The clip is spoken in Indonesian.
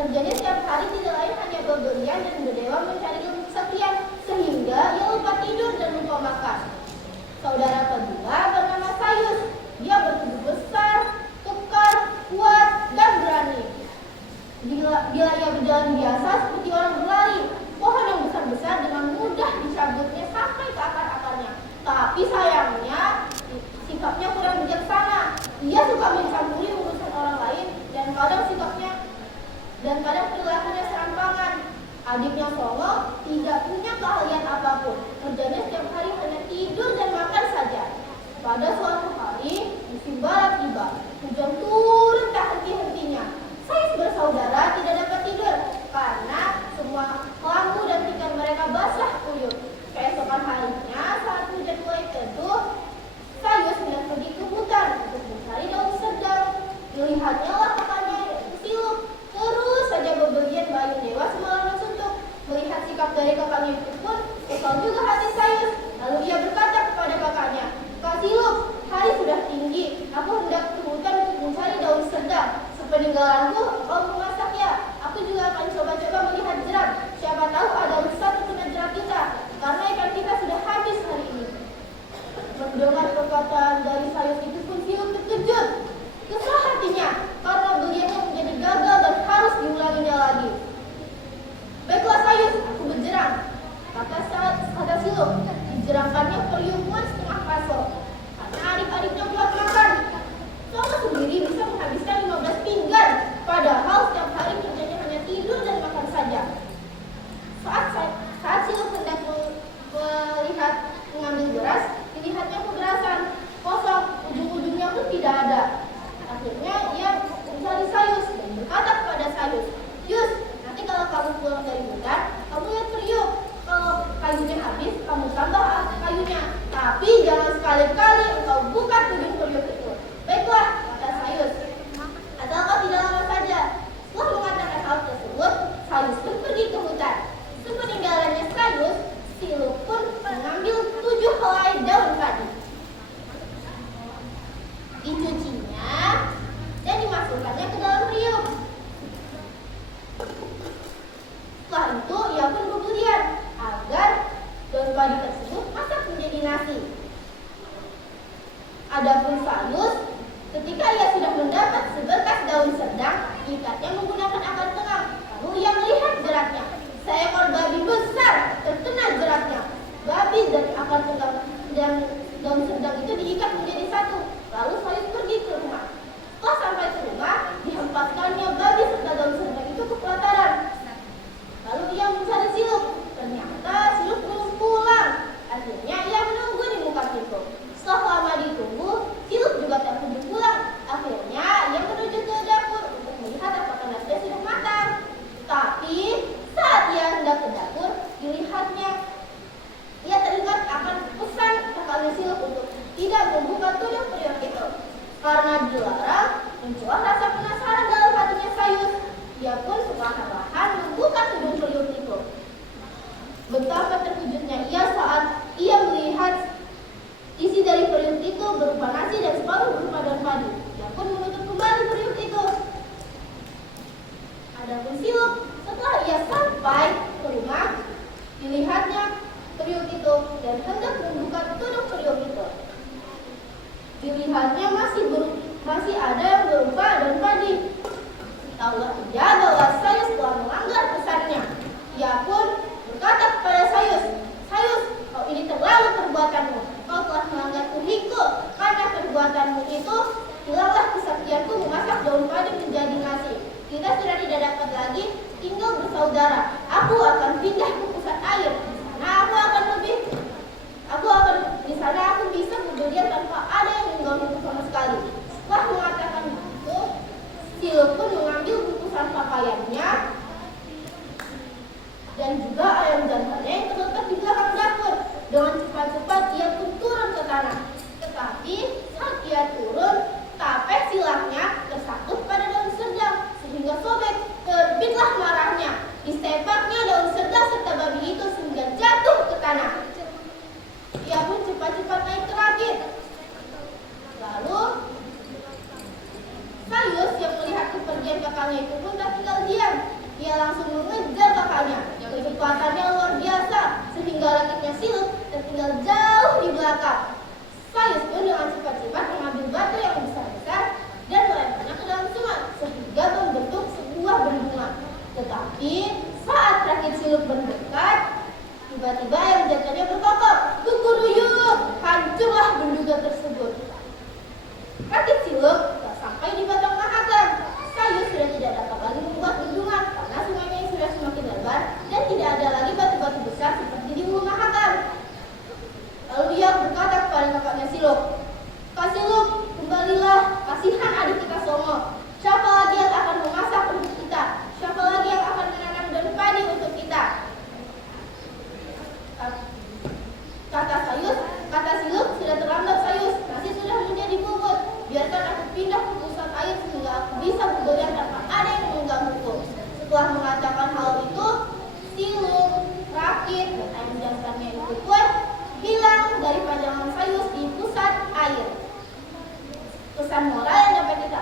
Kerjanya setiap hari tidak lain hanya bepergian dan berdewa mencari ilmu kesaktian, sehingga ia lupa tidur dan lupa makan. Saudara kedua bernama Sayus. Dia bertubuh besar, kekar, kuat, dan berani. Bila ia berjalan biasa seperti orang berlari, pohon yang besar-besar dengan mudah dicabutnya sampai ke akar-akarnya. Tapi sayangnya, sikapnya kurang bijaksana. Ia suka mencampuri urusan orang lain dan kadang perilakunya serampangan. Adiknya Songo tidak punya keahlian apapun. Kerjanya setiap hari hanya tidur dan makan saja. Pada suatu hari, musim barat tiba. Hujan turun tak henti-hentinya. Sayus bersaudara tidak dapat tidur karena semua kelambu dan tikar mereka basah kuyup. Keesokan harinya, saat hujan mulai teduh, Sayus hendak pergi ke hutan untuk mencari daun sedang. Dilihatnya lah kakaknya Siluk terus saja bepergian bayung dewa semalam suntuk. Melihat sikap dari kakaknya itu pun kesal juga hati Sayus. Lalu ia berkata kepada kakaknya, "Kak Siluk, hari sudah tinggi. Aku hendak ke hutan untuk mencari daun sedang. Sepeninggalanku, kau memasak ya. Aku juga akan coba-coba melihat jerat. Siapa tahu ada usaha terkena jerat kita, karena ikan kita sudah habis hari ini." Mendengar perkataan dari Sayus itu pun Siluk terkejut. Kesal hatinya karena beliaunya menjadi gagal dan harus diulanginya lagi. "Baiklah Sayus, aku berjerang," kata Siluk. Dijerangkannya periuman setengah pasok karena adik-adiknya belum makan. Songo sendiri bisa menghabiskan 15 pinggan, padahal setiap hari kerjanya hanya tidur dan makan saja. Saat Siluk hendak melihat mengambil beras, dilihatnya keberasan, kosong, ujung-ujungnya pun tidak ada. Akhirnya ia mencari Sayus dan berkata kepada Sayus, "Yus, nanti kalau kamu pulang dari hutan, kamu lihat periuk. Kalau kayunya habis, kamu tambah kayunya. Tapi jangan sekali-kali engkau buka ujung periuk itu." "Baiklah," kata Sayus. Asalkan tidak lama saja. Setelah mengatakan hal tersebut, Sayus pun pergi ke hutan. Sepeninggalannya Sayus, Siluk pun mengambil 7 helai daun padi. Dicucinya dan dimasukkannya ke dalam periuk. Setelah itu ia pun bepergian agar daun padi tersebut masak menjadi nasi. Adapun Sayus, ketika ia sudah mendapat seberkas daun sedang, ikatnya menggunakan akar tengah. Lalu ia melihat jeratnya. Seekor babi besar terkena jeratnya. Babi dan akar tengah dan daun sedang itu diikat menjadi satu. Lalu Sayus pergi ke rumah. Setelah sampai ke rumah, dihempaskannya babi serta daun sedang itu ke pelataran. Lalu ia mencari Siluk. Ternyata Siluk belum pulang. Akhirnya ia menunggu di muka pintu. Setelah lama ditunggu, Siluk juga tak kunjung pulang. Akhirnya ia menuju ke dapur untuk melihat apakah nasinya sudah matang. Tapi saat ia hendak ke dapur, dilihatnya ia teringat akan pesan kakaknya Siluk untuk tidak membuka tudung periuk itu. Karena dilarang, muncul rasa penasaran dalam hatinya Sayus. Ia pun perlahan-lahan membuka tudung periuk itu. Betapa terkejutnya ia saat ia melihat isi dari periuk itu berupa nasi dan separuh berupa daun padi. Ia pun menutup kembali periuk itu. Adapun Siluk, setelah ia sampai ke rumah, dilihatnya periuk itu dan hendak membuka tudung periuk itu. Dilihatnya masih ada yang berupa daun padi. Taulah ia bahwa Sayus telah melanggar pesannya. Ia pun berkata kepada Sayus, "Sayus, kau ini terlalu perbuatanmu. Kau telah melanggar kuriku. Karena perbuatanmu itu, hilanglah kesaktianku memasak daun padi menjadi nasi. Kita sudah tidak dapat lagi tinggal bersaudara. Aku akan pindah ke pusat air. Di sana aku bisa bepergian tanpa ada yang mengganggu sama sekali." Setelah mengatakan itu, Siluk pun mengambil bungkusan pakaiannya dan juga ayam jantannya yang terletak di belakang dapur. Dengan cepat-cepat ia pun turun ke tanah. Tetapi saat ia turun, tape silaknya tersangkut pada daun sedang sehingga sobek. Terbitlah marahnya. Disepaknya daun sedang serta kakaknya itu pun tak tinggal diam. Ia langsung mengejar kakaknya. Kecepatannya luar biasa, sehingga rakitnya Siluk tertinggal jauh di belakang. Sayus pun dengan cepat-cepat mengambil batu yang besar-besar dan melemparnya ke dalam sungai, sehingga membentuk sebuah bendungan. Tetapi saat rakit Siluk mendekat, tiba-tiba air jatuhnya berkokok. Kukuruyuk, hancurlah bendungan tersebut. Rakit Siluk tak sampai di batang Mahakam. Sayus sudah tidak dapat lagi membuat bendungan karena sungainya sudah semakin lebar dan tidak ada lagi batu-batu besar seperti di Hulu Mahakam. Lalu dia berkata kepada kakaknya Siluk, "Kak Siluk, kembalilah, kasihan adik kita Songo. Siapa lagi yang akan memasak untuk kita? Siapa lagi yang akan menanam daun padi untuk kita?" Kata Siluk, "Sudah terlambat Sayus, nasi sudah menjadi bubur. Biarkan aku pindah ke pusat air sehingga aku bisa bergoyang tanpa ada yang menggangguku." Setelah mengatakan hal itu, Siluk, Rakit, dan ayam jantannya itu pun hilang dari pandangan Sayus di pusat air. Pesan moral yang dapat kita